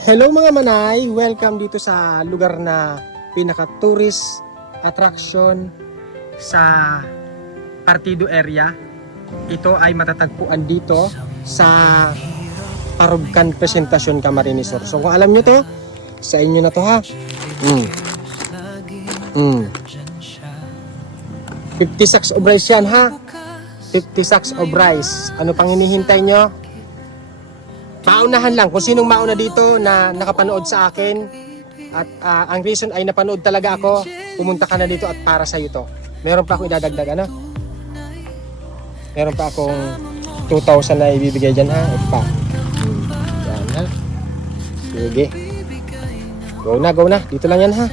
Hello mga manay! Welcome dito sa lugar na pinaka-tourist attraction sa Partido area. Ito ay matatagpuan dito sa Parugkan Presentasyon Camarines Sur. So kung alam nyo to, sa inyo na to ha. 50 sacks of rice yan ha. 50 sacks of rice. Ano pang hinihintay nyo? Paunahan lang kung sinong mauna dito na nakapanood sa akin at ang reason ay napanood talaga ako, pumunta ka na dito at para sa iyo to. Meron pa akong idadagdag ano? Meron pa akong 2,000 na ibibigay diyan ha. Ito pa. Yan ha. Sige. Go na. Dito lang yan ha.